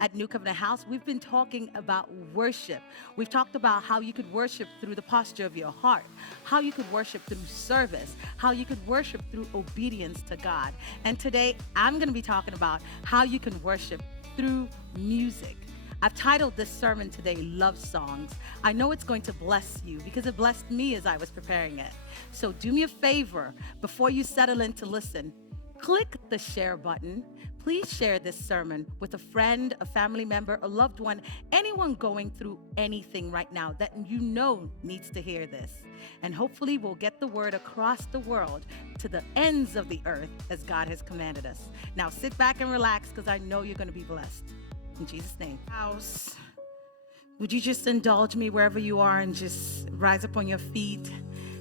at New Covenant House, we've been talking about worship. We've talked about how you could worship through the posture of your heart, how you could worship through service, how you could worship through obedience to God. And today, I'm going to be talking about how you can worship through music. I've titled this sermon today, Love Songs. I know it's going to bless you because it blessed me as I was preparing it. So do me a favor, before you settle in to listen, click the share button. Please share this sermon with a friend, a family member, a loved one, anyone going through anything right now that you know needs to hear this. And hopefully we'll get the word across the world to the ends of the earth as God has commanded us. Now sit back and relax because I know you're going to be blessed. In Jesus' name. House, would you just indulge me wherever you are and just rise up on your feet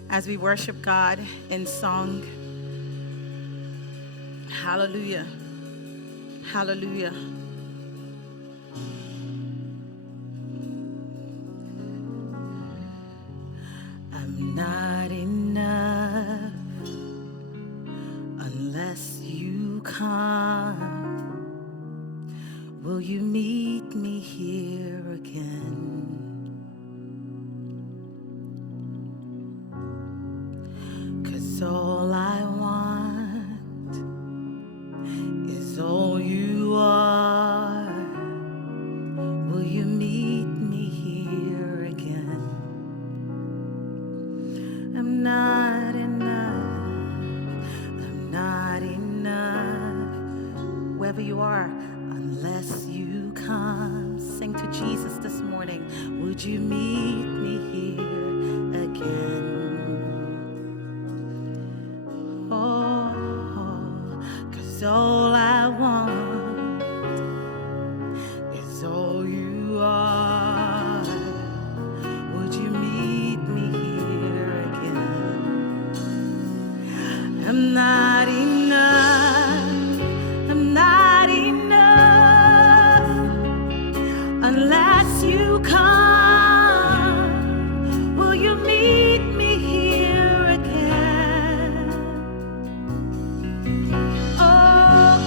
as we worship God in song. Hallelujah. Hallelujah. I'm not enough unless you come. Will you meet me here again? 'Cause all I want is all you are. Will you meet me here again? I'm not enough. I'm not enough. Wherever you are, unless you come. Sing to Jesus this morning. Would you meet me here again? Oh, 'cause all I want is all you are. Would you meet me here again? I'm not enough. I'm not enough unless you come. Will you meet me here again? Oh,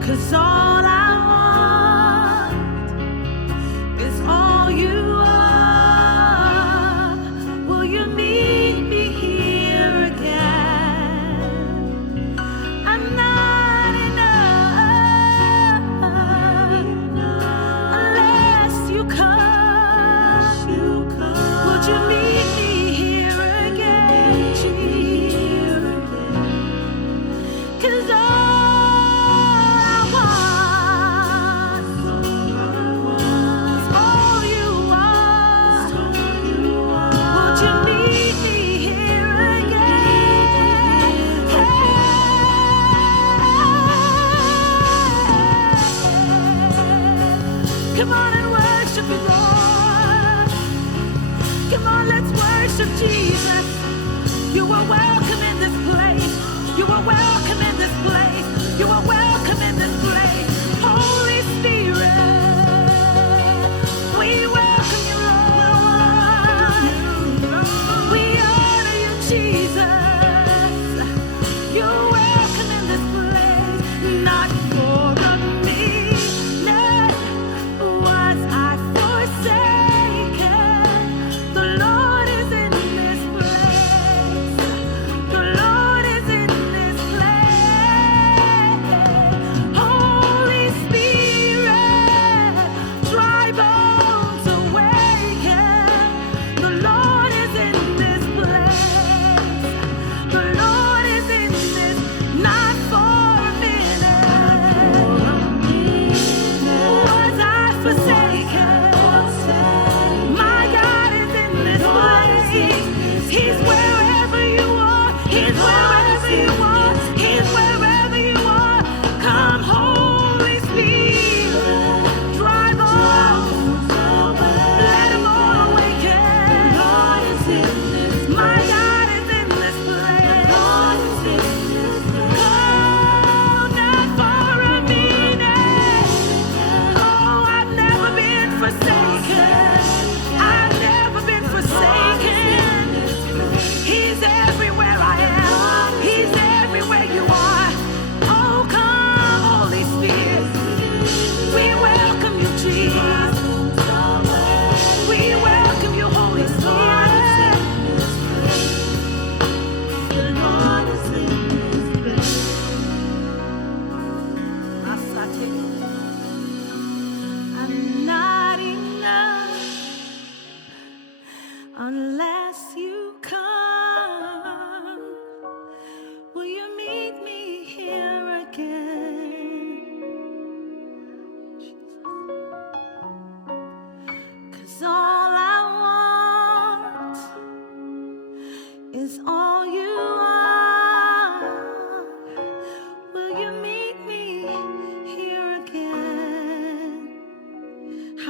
'cause all I want is all you are. Will you meet me here again? I'm not enough unless you come. Would you meet me here again, Jesus? 'Cause all I want is all you are. Would you meet me here again? Come on and worship the Lord. Come on, let's worship Jesus. You are welcome in this place. You are welcome in this place. You are welcome in this place. Holy Spirit, we welcome you, Lord. We honor you, Jesus. You're welcome in this place. Not for a minute was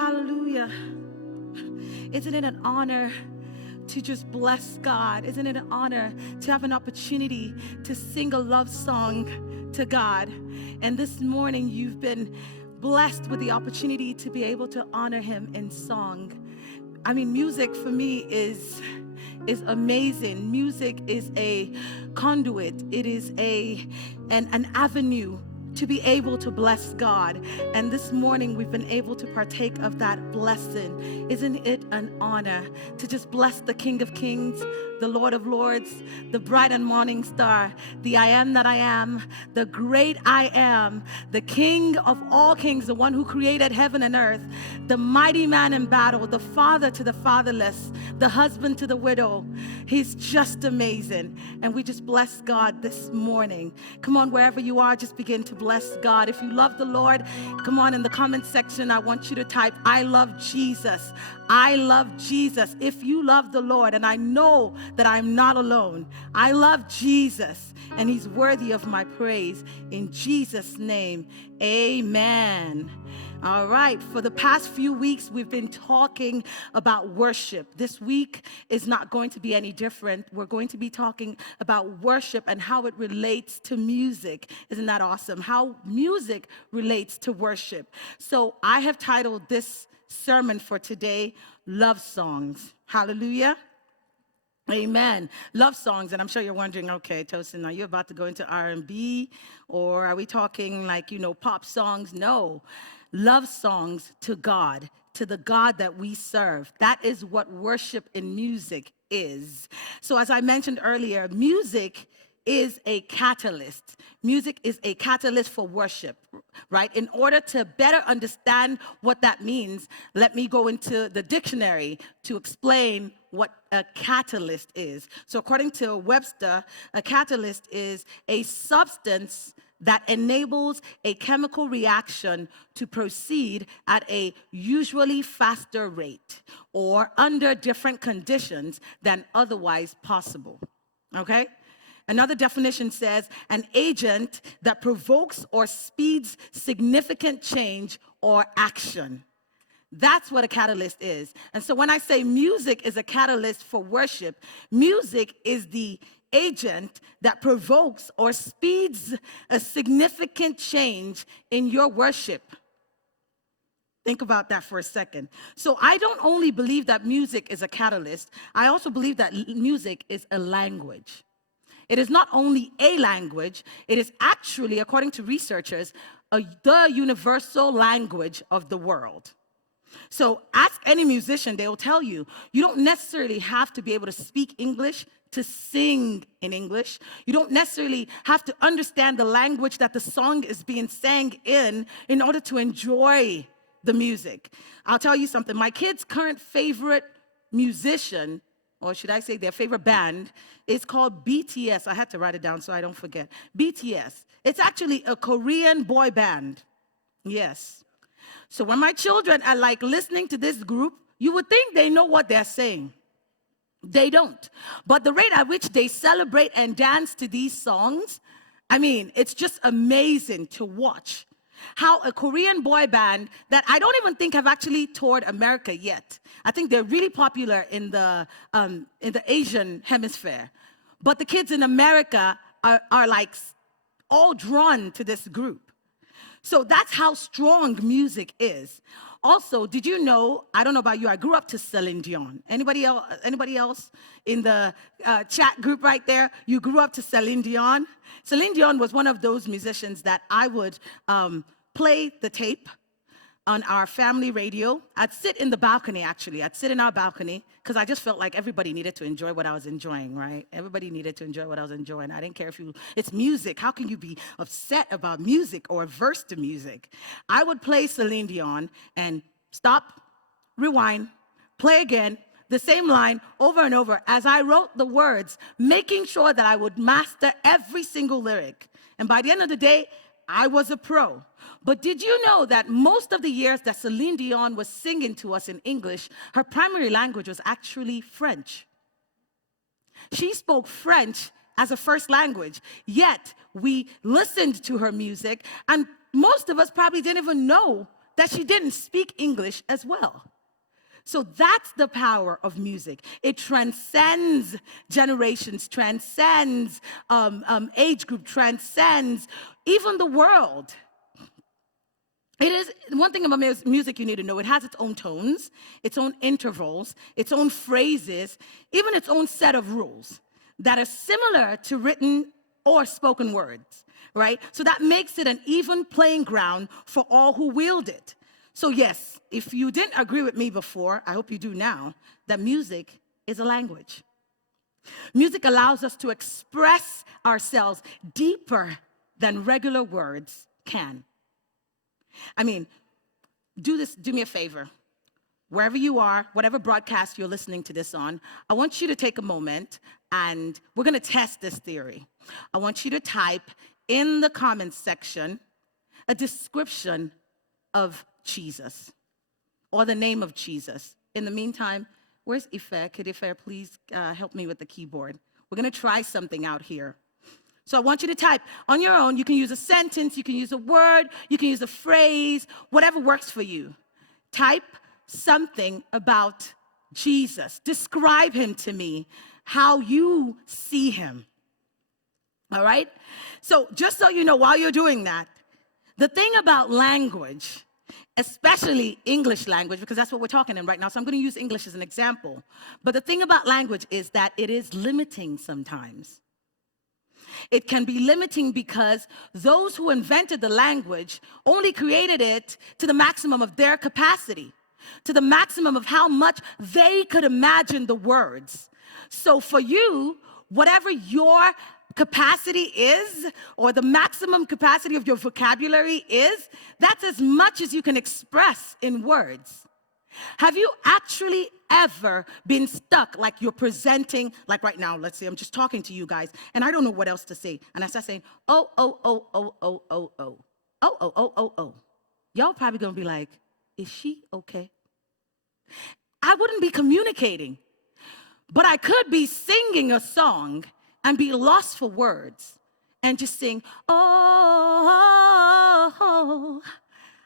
Hallelujah. Isn't it an honor to just bless God? Isn't it an honor to have an opportunity to sing a love song to God? And this morning you've been blessed with the opportunity to be able to honor him in song. I mean, music for me is amazing. Music is a conduit. It is an avenue to be able to bless God. And this morning we've been able to partake of that blessing. Isn't it an honor to just bless the King of Kings, the Lord of Lords, the bright and morning star, the I am that I am, the great I am, the King of all kings, the one who created heaven and earth, the mighty man in battle, the father to the fatherless, the husband to the widow. He's just amazing. And we just bless God this morning. Come on, wherever you are, just begin to bless God. If you love the Lord, come on in the comment section. I want you to type, I love Jesus. I love Jesus. If you love the Lord, and I know that I'm not alone, I love Jesus, and he's worthy of my praise. In Jesus' name, amen. All right, for the past few weeks, we've been talking about worship. This week is not going to be any different. We're going to be talking about worship and how it relates to music. Isn't that awesome? How music relates to worship. So I have titled this sermon for today, Love Songs. Hallelujah. Amen. Love songs. And I'm sure you're wondering, okay, Tosin, are you about to go into R&B, or are we talking like, pop songs? No. Love songs to God, to the God that we serve. That is what worship in music is. So as I mentioned earlier, music is a catalyst. Music is a catalyst for worship, right? In order to better understand what that means, let me go into the dictionary to explain what a catalyst is. So according to Webster, a catalyst is a substance that enables a chemical reaction to proceed at a usually faster rate or under different conditions than otherwise possible. Okay? Another definition says an agent that provokes or speeds significant change or action. That's what a catalyst is. And so when I say music is a catalyst for worship, music is the agent that provokes or speeds a significant change in your worship. Think about that for a second. So I don't only believe that music is a catalyst, I also believe that music is a language. It is not only a language, it is actually, according to researchers, the universal language of the world. So ask any musician, they will tell you, you don't necessarily have to be able to speak English to sing in English. You don't necessarily have to understand the language that the song is being sang in order to enjoy the music. I'll tell you something. My kids' current favorite musician, or should I say their favorite band, is called BTS. I had to write it down so I don't forget. BTS. It's actually a Korean boy band. Yes. So when my children are like listening to this group, you would think they know what they're saying. They don't. But the rate at which they celebrate and dance to these songs, I mean, it's just amazing to watch. How a Korean boy band that I don't even think have actually toured America yet. I think they're really popular in the Asian hemisphere. But the kids in America are like all drawn to this group. So that's how strong music is. Also, did you know, I don't know about you, I grew up to Celine Dion. Anybody else in the chat group right there? You grew up to Celine Dion? Celine Dion was one of those musicians that I would play the tape on our family radio. I'd sit in the balcony, actually. I'd sit in our balcony because I just felt like everybody needed to enjoy what I was enjoying, right? Everybody needed to enjoy what I was enjoying. I didn't care it's music. How can you be upset about music or averse to music? I would play Celine Dion and stop, rewind, play again, the same line over and over as I wrote the words, making sure that I would master every single lyric. And by the end of the day, I was a pro. But did you know that most of the years that Celine Dion was singing to us in English, her primary language was actually French? She spoke French as a first language, yet we listened to her music, and most of us probably didn't even know that she didn't speak English as well. So that's the power of music. It transcends generations, transcends age group, transcends even the world. It is one thing about music you need to know. It has its own tones, its own intervals, its own phrases, even its own set of rules that are similar to written or spoken words, right? So that makes it an even playing ground for all who wield it. So yes, if you didn't agree with me before, I hope you do now, that music is a language. Music allows us to express ourselves deeper than regular words can. I mean, do me a favor. Wherever you are, whatever broadcast you're listening to this on, I want you to take a moment and we're going to test this theory. I want you to type in the comments section a description of Jesus or the name of Jesus. In the meantime, where's Ife? Could Ife please help me with the keyboard? We're going to try something out here. So I want you to type on your own. You can use a sentence, you can use a word, you can use a phrase, whatever works for you. Type something about Jesus. Describe him to me, how you see him. All right? So just so you know, while you're doing that, the thing about language, especially English language, because that's what we're talking in right now, so I'm going to use English as an example. But the thing about language is that it is limiting sometimes. It can be limiting because those who invented the language only created it to the maximum of their capacity, to the maximum of how much they could imagine the words. So for you, whatever your capacity is, or the maximum capacity of your vocabulary is, that's as much as you can express in words. Have you actually ever been stuck, like you're presenting, like right now, let's say I'm just talking to you guys, and I don't know what else to say, and I start saying, oh, oh, oh, oh, oh, oh, oh, oh, oh, oh, oh, oh. Y'all probably gonna be like, is she okay? I wouldn't be communicating, but I could be singing a song and be lost for words and just sing, oh,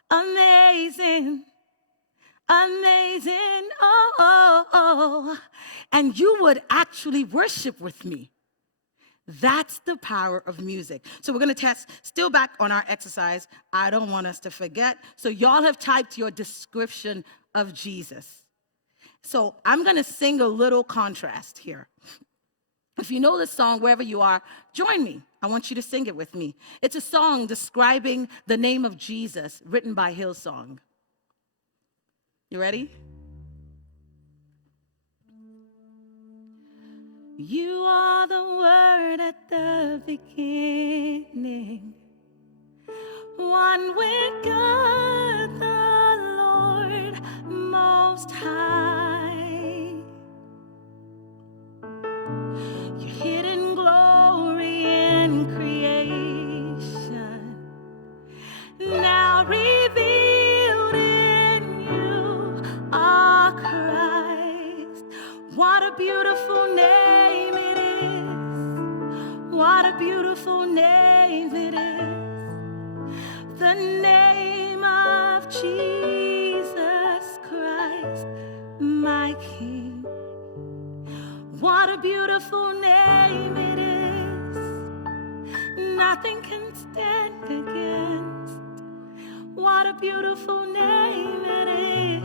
amazing. Amazing, oh, oh, oh. And you would actually worship with me. That's the power of music. So we're going to test, still back on our exercise. I don't want us to forget. So y'all have typed your description of Jesus. So I'm going to sing a little contrast here. If you know this song, wherever you are, join me. I want you to sing it with me. It's a song describing the name of Jesus, written by Hillsong. You ready? You are the Word at the beginning, one with God the Lord Most High. Your hidden glory in creation, now revealed in you are Christ. What a beautiful name it is. What a beautiful name it is. The name of Jesus Christ, my King. What a beautiful name it is. Nothing can stand against. What a beautiful name it is.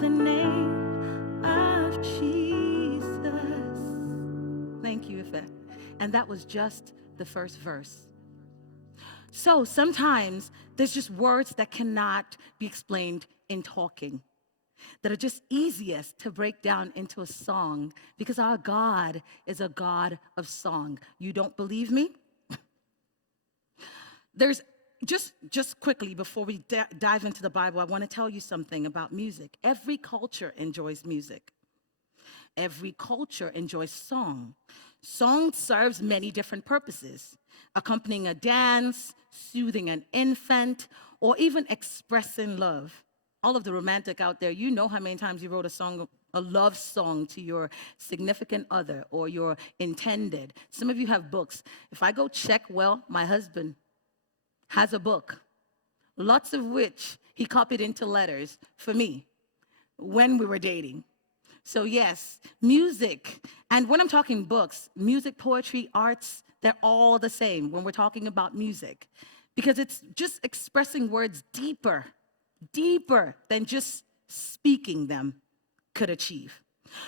The name of Jesus. Thank you, Ife. And that was just the first verse. So sometimes there's just words that cannot be explained in talking, that are just easiest to break down into a song, because our God is a God of song. You don't believe me? There's just quickly before we dive into the Bible, I want to tell you something about music. Every culture enjoys music. Every culture enjoys song. Song serves many different purposes: accompanying a dance, soothing an infant, or even expressing love. All of the romantic out there, you know how many times you wrote a love song to your significant other or your intended. Some of you have books. If I go check, well, my husband has a book lots of which he copied into letters for me when we were dating. So, yes, music. And when I'm talking books, music, poetry, arts, they're all the same when we're talking about music because it's just expressing words deeper than just speaking them could achieve.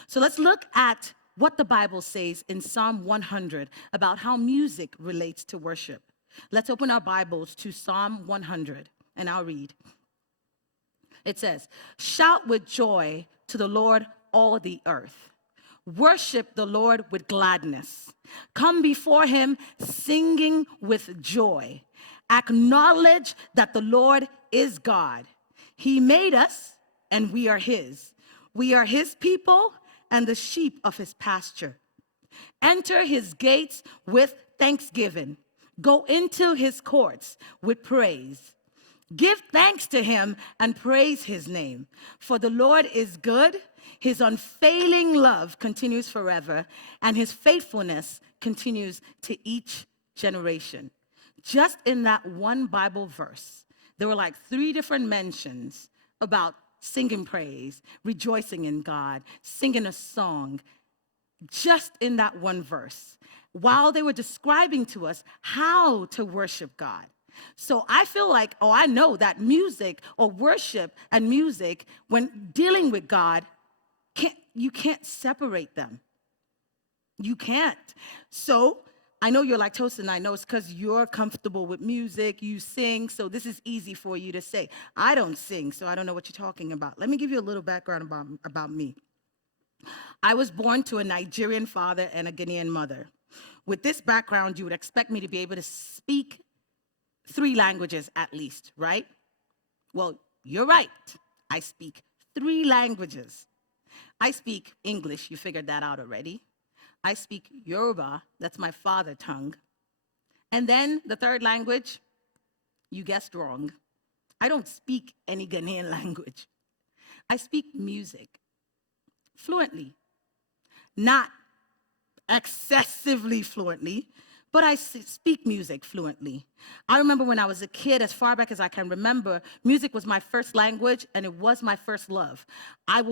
So, let's look at what the Bible says in Psalm 100 about how music relates to worship. Let's open our Bibles to Psalm 100, and I'll read. It says, "Shout with joy to the Lord, all the earth. Worship the Lord with gladness. Come before him singing with joy. Acknowledge that the Lord is God. He made us, and we are his. We are his people and the sheep of his pasture. Enter his gates with thanksgiving. Go into his courts with praise. Give thanks to him and praise his name. For the Lord is good, his unfailing love continues forever, and his faithfulness continues to each generation." Just in that one Bible verse, there were like 3 different mentions about singing praise, rejoicing in God, singing a song, just in that one verse, while they were describing to us how to worship God. So I feel like, I know that music or worship and music, when dealing with God, you can't separate them. You can't. So I know you're like, Tosin, I know it's because you're comfortable with music, you sing, so this is easy for you to say. I don't sing, so I don't know what you're talking about. Let me give you a little background about me. I was born to a Nigerian father and a Ghanaian mother. With this background, you would expect me to be able to speak 3 languages at least, right? Well, you're right. I speak 3 languages. I speak English, you figured that out already. I speak Yoruba, that's my father tongue. And then the 3rd language, you guessed wrong. I don't speak any Ghanaian language. I speak music fluently, not excessively fluently, but I speak music fluently. I remember when I was a kid, as far back as I can remember, music was my first language and it was my first love. I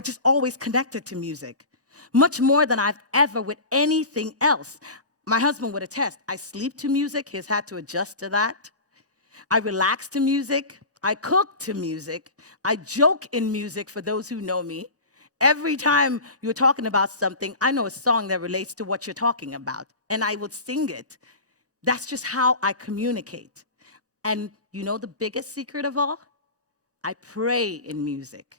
just always connected to music, much more than I've ever with anything else. My husband would attest, I sleep to music, he's had to adjust to that. I relax to music, I cook to music, I joke in music for those who know me. Every time you're talking about something, I know a song that relates to what you're talking about, and I would sing it. That's just how I communicate. And you know the biggest secret of all? I pray in music.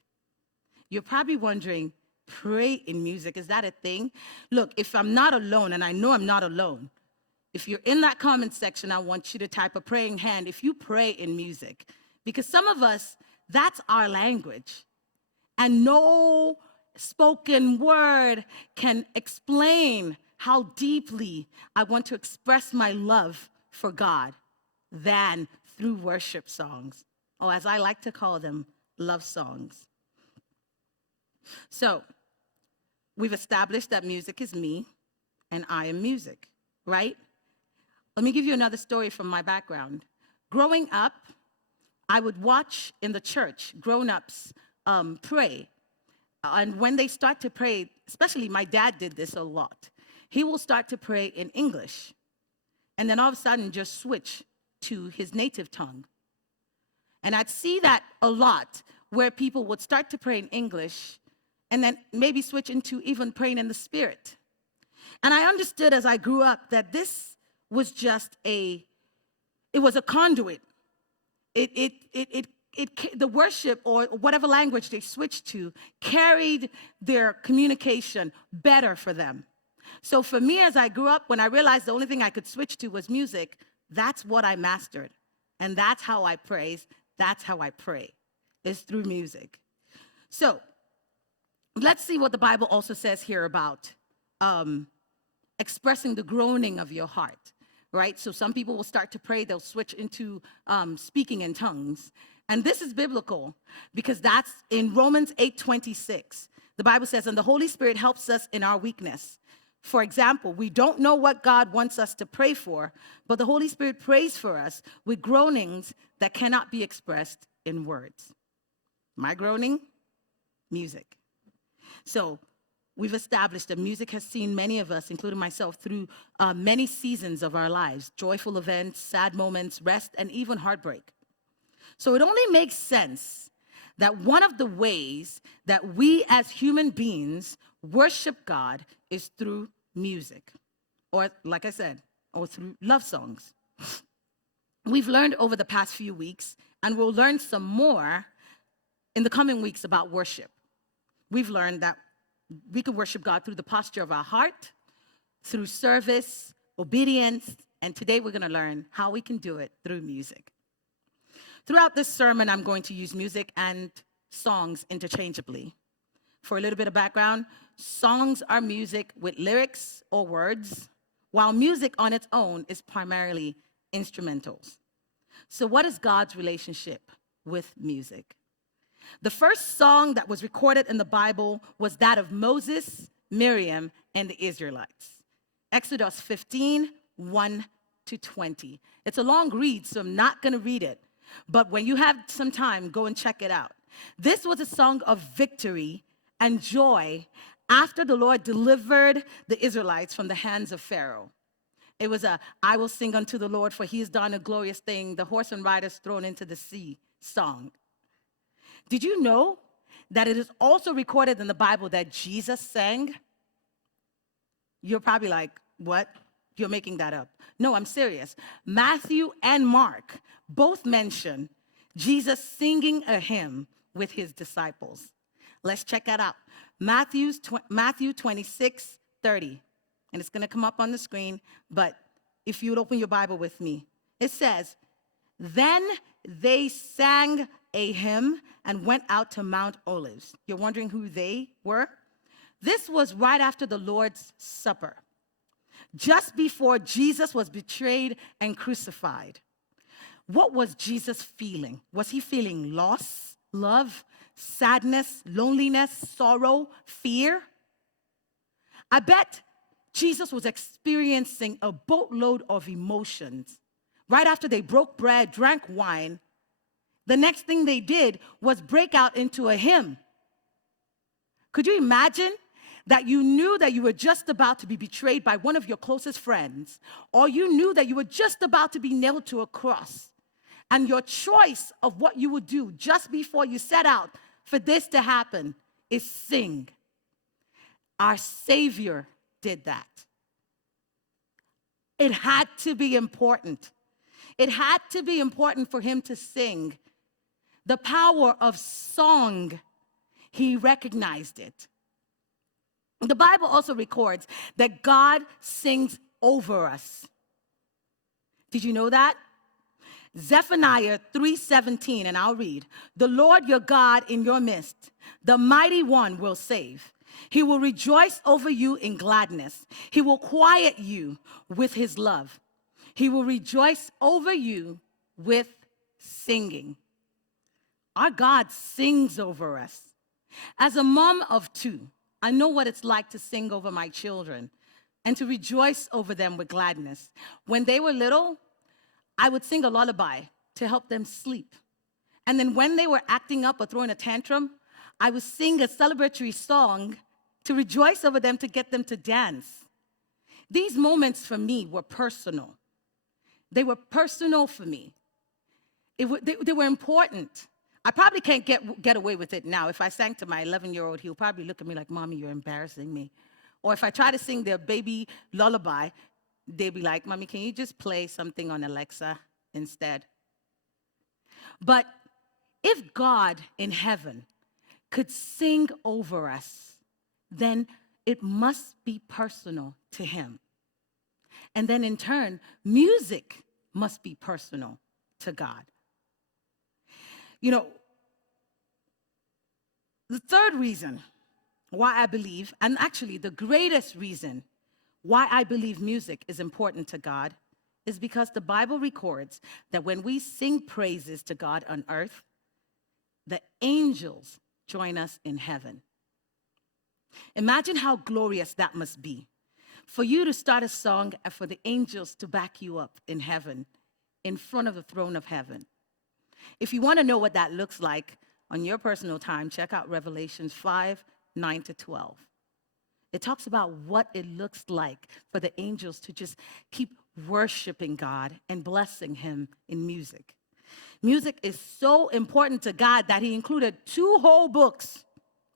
You're probably wondering, pray in music, is that a thing? Look, if I'm not alone, and I know I'm not alone, if you're in that comment section, I want you to type a praying hand if you pray in music. Because some of us, that's our language. And no spoken word can explain how deeply I want to express my love for God than through worship songs, or as I like to call them, love songs. So we've established that music is me and I am music, right? Let me give you another story from my background. Growing up, I would watch in the church grown-ups pray. And when they start to pray, especially my dad did this a lot, he will start to pray in English and then all of a sudden just switch to his native tongue. And I'd see that a lot where people would start to pray in English and then maybe switch into even praying in the Spirit. And I understood as I grew up that this was just it was a conduit. The worship or whatever language they switched to carried their communication better for them. So for me, as I grew up, when I realized the only thing I could switch to was music, that's what I mastered. And that's how I praise, that's how I pray, is through music. So let's see what the Bible also says here about expressing the groaning of your heart, right? So some people will start to pray, they'll switch into speaking in tongues. And this is biblical because that's in Romans 8:26. The Bible says, and the Holy Spirit helps us in our weakness. For example, we don't know what God wants us to pray for, but the Holy Spirit prays for us with groanings that cannot be expressed in words. My groaning? Music. So we've established that music has seen many of us, including myself, through many seasons of our lives, joyful events, sad moments, rest, and even heartbreak. So it only makes sense that one of the ways that we as human beings worship God is through music, or like I said, or through love songs. We've learned over the past few weeks, and we'll learn some more in the coming weeks about worship. We've learned that we can worship God through the posture of our heart, through service, obedience, and today we're going to learn how we can do it through music. Throughout this sermon, I'm going to use music and songs interchangeably. For a little bit of background, songs are music with lyrics or words, while music on its own is primarily instrumentals. So what is God's relationship with music? The first song that was recorded in the Bible was that of Moses, Miriam, and the Israelites. Exodus 15, 1 to 20. It's a long read, so I'm not going to read it. But when you have some time, go and check it out. This was a song of victory and joy after the Lord delivered the Israelites from the hands of Pharaoh. It was a, I will sing unto the Lord, for he has done a glorious thing, the horse and riders thrown into the sea song. Did you know that it is also recorded in the Bible that Jesus sang? You're probably like, what? You're making that up. No, I'm serious. Matthew and Mark both mention Jesus singing a hymn with his disciples. Let's check that out. Matthew 26, 30. And it's going to come up on the screen, but if you would open your Bible with me. It says, then they sang a hymn and went out to Mount Olives. You're wondering who they were? This was right after the Lord's Supper, just before Jesus was betrayed and crucified. What was Jesus feeling? Was he feeling loss, love, sadness, loneliness, sorrow, fear? I bet Jesus was experiencing a boatload of emotions. Right after they broke bread, drank wine, the next thing they did was break out into a hymn. Could you imagine that you knew that you were just about to be betrayed by one of your closest friends, or you knew that you were just about to be nailed to a cross, and your choice of what you would do just before you set out for this to happen is sing? Our Savior did that. It had to be important. It had to be important for him to sing. The power of song, he recognized it. The Bible also records that God sings over us. Did you know that? Zephaniah 3:17, and I'll read. The Lord your God in your midst, the mighty one will save. He will rejoice over you in gladness. He will quiet you with his love. He will rejoice over you with singing. Our God sings over us. As a mom of two, I know what it's like to sing over my children and to rejoice over them with gladness. When they were little, I would sing a lullaby to help them sleep. And then when they were acting up or throwing a tantrum, I would sing a celebratory song to rejoice over them, to get them to dance. These moments for me were personal. They were personal for me. They were important. I probably can't get away with it now. If I sang to my 11-year-old, he'll probably look at me like, Mommy, you're embarrassing me. Or if I try to sing their baby lullaby, they'd be like, Mommy, can you just play something on Alexa instead? But if God in heaven could sing over us, then it must be personal to him. And then in turn, music must be personal to God. You know, the third reason why I believe, and actually the greatest reason why I believe music is important to God, is because the Bible records that when we sing praises to God on earth, the angels join us in heaven. Imagine how glorious that must be. for you to start a song and for the angels to back you up in heaven, in front of the throne of heaven. If you want to know what that looks like on your personal time, check out Revelations 5:9-12. It talks about what it looks like for the angels to just keep worshiping God and blessing him in music. Music is so important to God that he included 2 whole books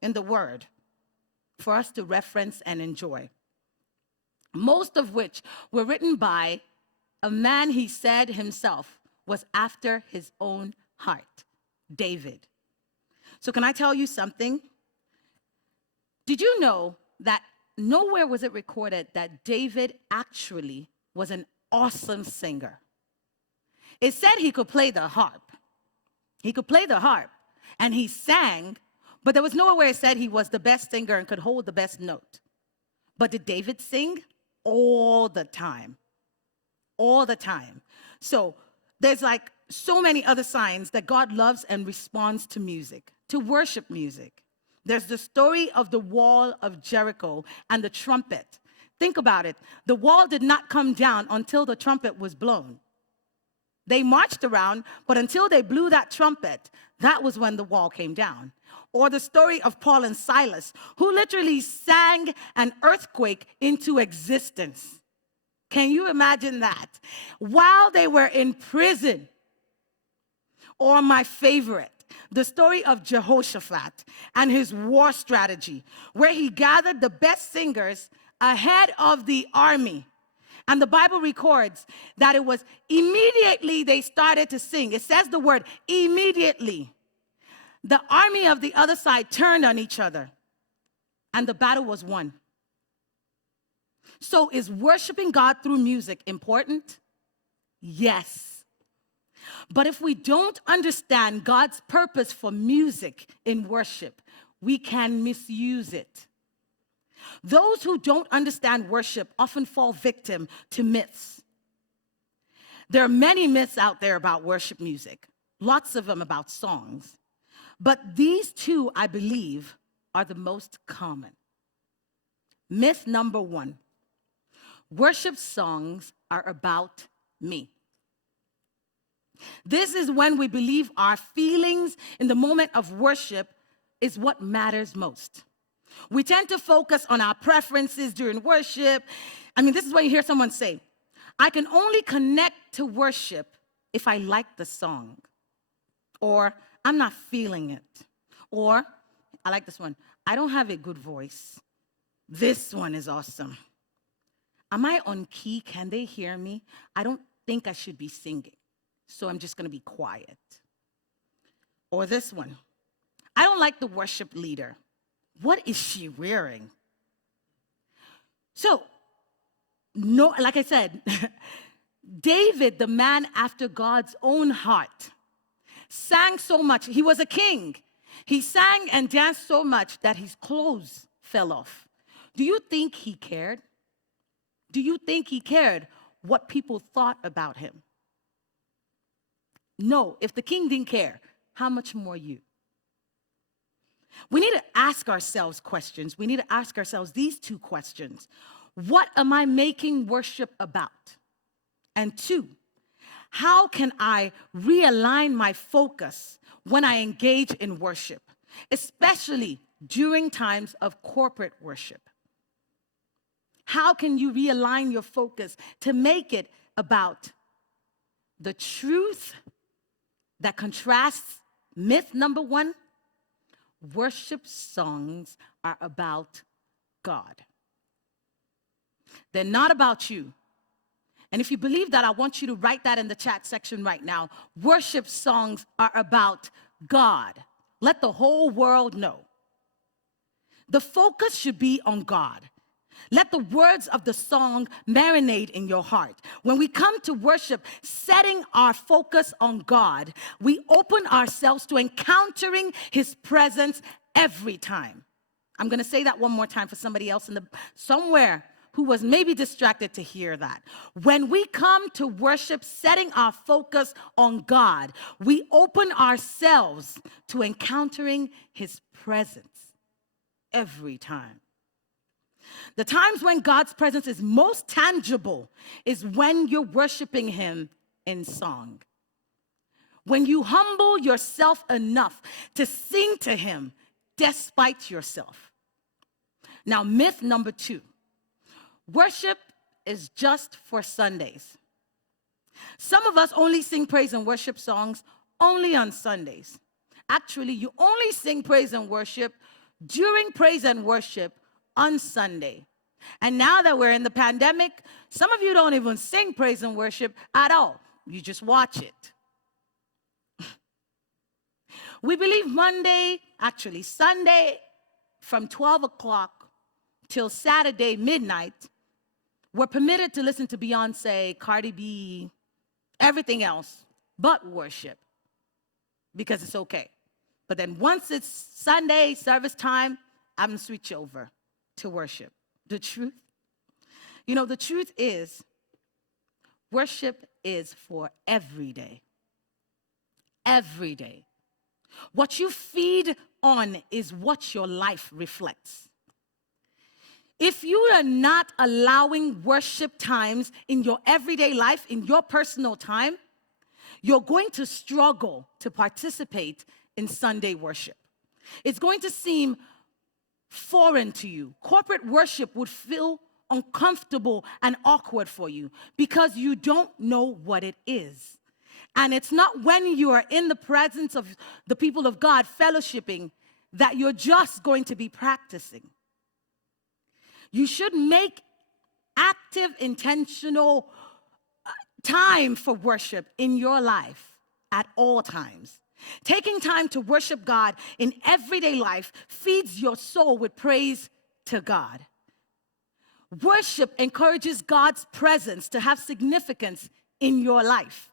in the Word for us to reference and enjoy, most of which were written by a man he said himself was after his own heart, David. So can I tell you something? Did you know that nowhere was it recorded that David actually was an awesome singer? It said he could play the harp. He could play the harp, and he sang, but there was nowhere where it said he was the best singer and could hold the best note. But did David sing? All the time. All the time. So there's like so many other signs that God loves and responds to music, to worship music. There's the story of the wall of Jericho and the trumpet. Think about it. The wall did not come down until the trumpet was blown. They marched around, but until they blew that trumpet, that was when the wall came down. Or the story of Paul and Silas, who literally sang an earthquake into existence. Can you imagine that? While they were in prison. Or my favorite, the story of Jehoshaphat and his war strategy, where he gathered the best singers ahead of the army. And the Bible records that it was immediately they started to sing. It says the word immediately. The army of the other side turned on each other, and the battle was won. So is worshiping God through music important? Yes. But if we don't understand God's purpose for music in worship, we can misuse it. Those who don't understand worship often fall victim to myths. There are many myths out there about worship music, lots of them about songs. But these 2, I believe, are the most common. Myth number 1, worship songs are about me. This is when we believe our feelings in the moment of worship is what matters most. We tend to focus on our preferences during worship. I mean, this is when you hear someone say, I can only connect to worship if I like the song. Or, I'm not feeling it. Or, I like this one, I don't have a good voice. This one is awesome. Am I on key? Can they hear me? I don't think I should be singing, so I'm just going to be quiet. Or this one, I don't like the worship leader. What is she wearing? So, no, like I said, David, the man after God's own heart, sang so much. He was a king. He sang and danced so much that his clothes fell off. Do you think he cared? Do you think he cared what people thought about him? No, if the king didn't care, how much more you? We need to ask ourselves questions. We need to ask ourselves these 2 questions. What am I making worship about? And 2, how can I realign my focus when I engage in worship, especially during times of corporate worship? How can you realign your focus to make it about the truth that contrasts myth number 1? Worship songs are about God. They're not about you. And if you believe that, I want you to write that in the chat section right now. Worship songs are about God. Let the whole world know. The focus should be on God. Let the words of the song marinate in your heart. When we come to worship, setting our focus on God, we open ourselves to encountering his presence every time. I'm going to say that one more time for somebody else somewhere who was maybe distracted to hear that. When we come to worship, setting our focus on God, we open ourselves to encountering his presence every time. The times when God's presence is most tangible is when you're worshiping him in song. When you humble yourself enough to sing to him despite yourself. Now, myth number 2. Worship is just for Sundays. Some of us only sing praise and worship songs only on Sundays. Actually, you only sing praise and worship during praise and worship on Sunday. And now that we're in the pandemic, some of you don't even sing praise and worship at all. You just watch it. We believe Sunday from 12 o'clock till Saturday midnight, we're permitted to listen to Beyonce, Cardi B, everything else but worship because it's okay. But then once it's Sunday service time, I'm going to switch over to worship. The truth is, worship is for every day. Every day. What you feed on is what your life reflects. If you are not allowing worship times in your everyday life, in your personal time, you're going to struggle to participate in Sunday worship. It's going to seem foreign to you. Corporate worship would feel uncomfortable and awkward for you because you don't know what it is. And it's not when you are in the presence of the people of God fellowshipping that you're just going to be practicing. You should make active, intentional time for worship in your life at all times. Taking time to worship God in everyday life feeds your soul with praise to God. Worship encourages God's presence to have significance in your life.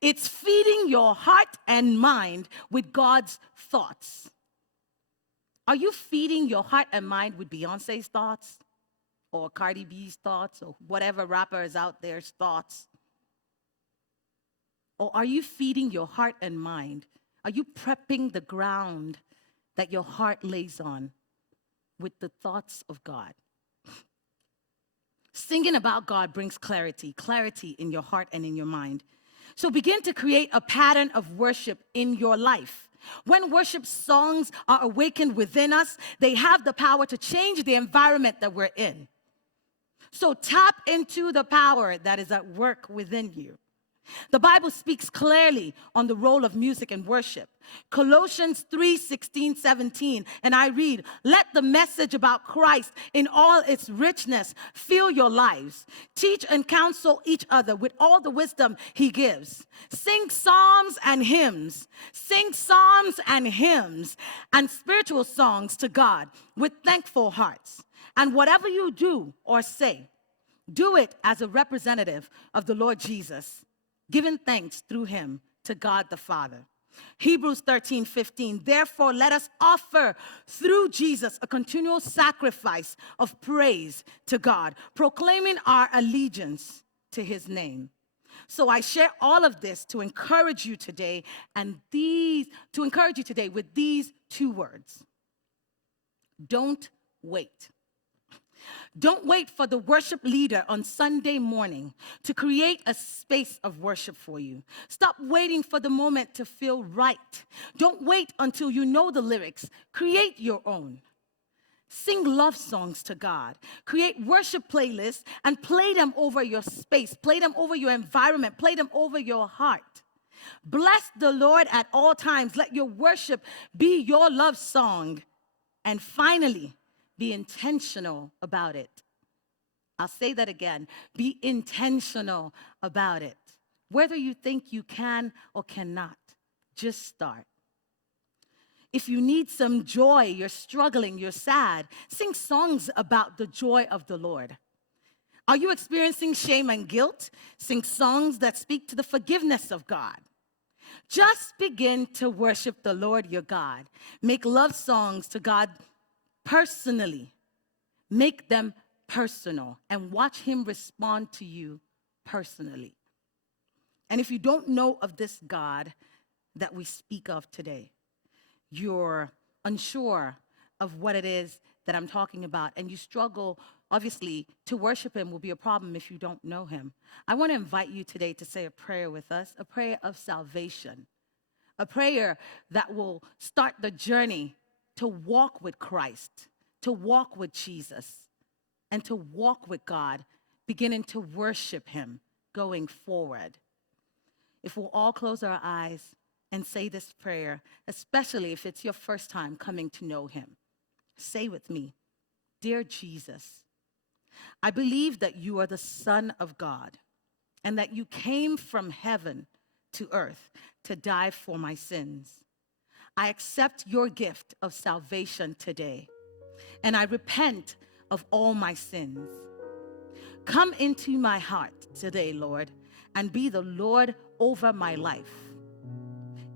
It's feeding your heart and mind with God's thoughts. Are you feeding your heart and mind with Beyonce's thoughts? Or Cardi B's thoughts? Or whatever rapper is out there's thoughts? Or are you feeding your heart and mind? Are you prepping the ground that your heart lays on with the thoughts of God? Singing about God brings clarity in your heart and in your mind. So begin to create a pattern of worship in your life. When worship songs are awakened within us, they have the power to change the environment that we're in. So tap into the power that is at work within you. The Bible speaks clearly on the role of music in worship. Colossians 3:16-17, and I read, "Let the message about Christ in all its richness fill your lives. Teach and counsel each other with all the wisdom he gives. Sing psalms and hymns. Sing psalms and hymns and spiritual songs to God with thankful hearts. And whatever you do or say, do it as a representative of the Lord Jesus, giving thanks through him to God the Father." Hebrews 13:15, "Therefore let us offer through Jesus a continual sacrifice of praise to God, proclaiming our allegiance to his name." So I share all of this to encourage you today with these 2 words. Don't wait. Don't wait for the worship leader on Sunday morning to create a space of worship for you. Stop waiting for the moment to feel right. Don't wait until you know the lyrics. Create your own. Sing love songs to God. Create worship playlists and play them over your space. Play them over your environment. Play them over your heart. Bless the Lord at all times. Let your worship be your love song. And finally, be intentional about it. I'll say that again. Be intentional about it. Whether you think you can or cannot, just start. If you need some joy, you're struggling, you're sad, sing songs about the joy of the Lord. Are you experiencing shame and guilt? Sing songs that speak to the forgiveness of God. Just begin to worship the Lord your God. Make love songs to God personally. Make them personal and watch him respond to you personally. And if you don't know of this God that we speak of today, you're unsure of what it is that I'm talking about, and you struggle, obviously, to worship him will be a problem if you don't know him. I want to invite you today to say a prayer with us, a prayer of salvation, a prayer that will start the journey to walk with Christ, to walk with Jesus, and to walk with God, beginning to worship him going forward. If we'll all close our eyes and say this prayer, especially if it's your first time coming to know him, say with me, "Dear Jesus, I believe that you are the Son of God and that you came from heaven to earth to die for my sins. I accept your gift of salvation today, and I repent of all my sins. Come into my heart today, Lord, and be the Lord over my life.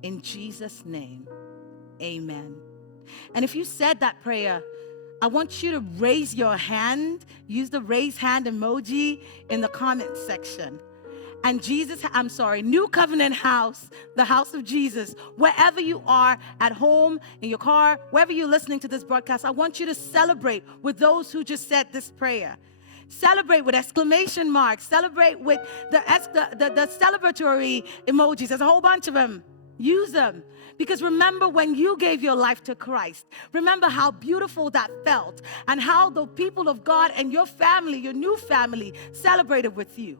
In Jesus' name, amen." And if you said that prayer, I want you to raise your hand, use the raise hand emoji in the comment section. And New Covenant House, the house of Jesus, wherever you are, at home, in your car, wherever you're listening to this broadcast, I want you to celebrate with those who just said this prayer. Celebrate with exclamation marks. Celebrate with the celebratory emojis. There's a whole bunch of them. Use them. Because remember when you gave your life to Christ. Remember how beautiful that felt and how the people of God and your family, your new family, celebrated with you.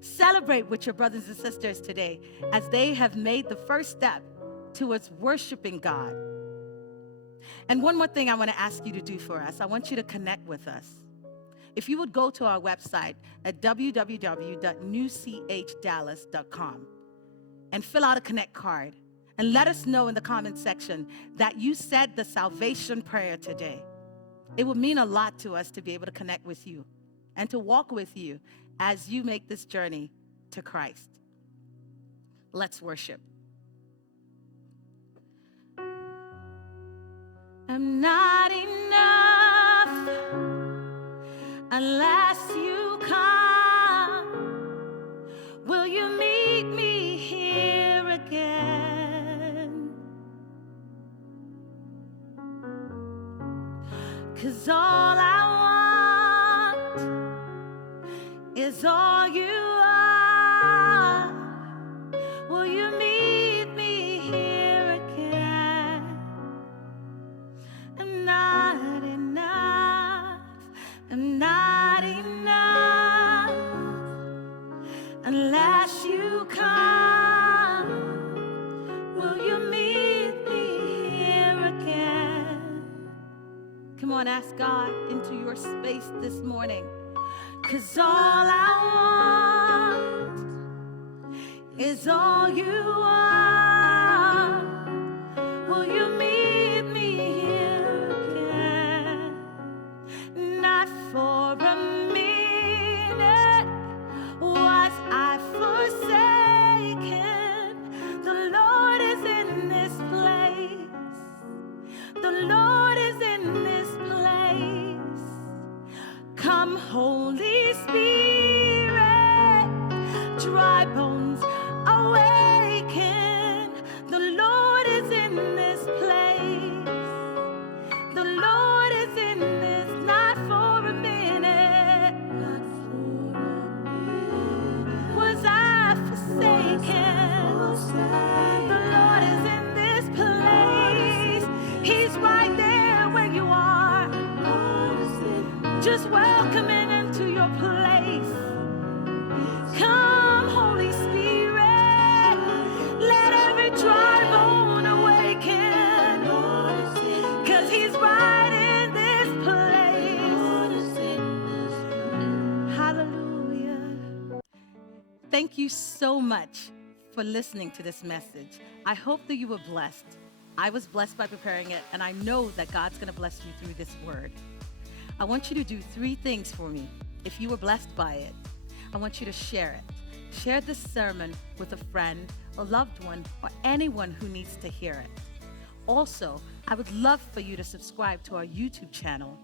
Celebrate with your brothers and sisters today as they have made the first step towards worshiping God. And one more thing I want to ask you to do for us. I want you to connect with us. If you would go to our website at www.newchdallas.com and fill out a connect card and let us know in the comment section that you said the salvation prayer today. It would mean a lot to us to be able to connect with you and to walk with you as you make this journey to Christ. Let's worship. I'm not enough unless you come. Will you meet me here again? 'Cause all I want is all you are. Will you meet me here again? I'm not enough. I'm not enough unless you come. Will you meet me here again? Come on, ask God into your space this morning. 'Cause all I want is all you are. Will you meet me here again? Not for a minute was I forsaken. The Lord is in this place. The Lord is in this place. Come, Holy Spirit, dry bones awaken. The Lord is in this place. The Lord is in this, not for a minute. Not for a minute. Was I forsaken? The Lord is in this place. He's right there where you are. Just welcome him into your place. Come, Holy Spirit, let every dry bone awaken. 'Cause he's right in this place. Hallelujah. Thank you so much for listening to this message. I hope that you were blessed. I was blessed by preparing it, and I know that God's going to bless you through this word. I want you to do 3 things for me. If you were blessed by it, I want you to share it. Share this sermon with a friend, a loved one, or anyone who needs to hear it. Also, I would love for you to subscribe to our YouTube channel.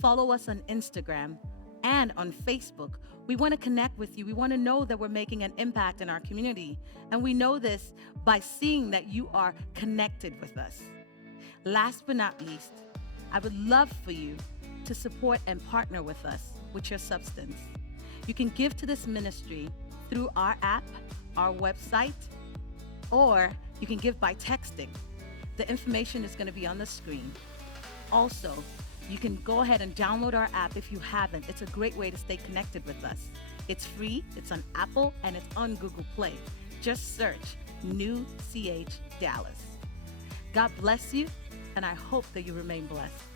Follow us on Instagram and on Facebook. We want to connect with you. We want to know that we're making an impact in our community. And we know this by seeing that you are connected with us. Last but not least, I would love for you to support and partner with us with your substance. You can give to this ministry through our app, our website, or you can give by texting. The information is going to be on the screen. Also, you can go ahead and download our app if you haven't. It's a great way to stay connected with us. It's free, it's on Apple, and it's on Google Play. Just search New CH Dallas. God bless you, and I hope that you remain blessed.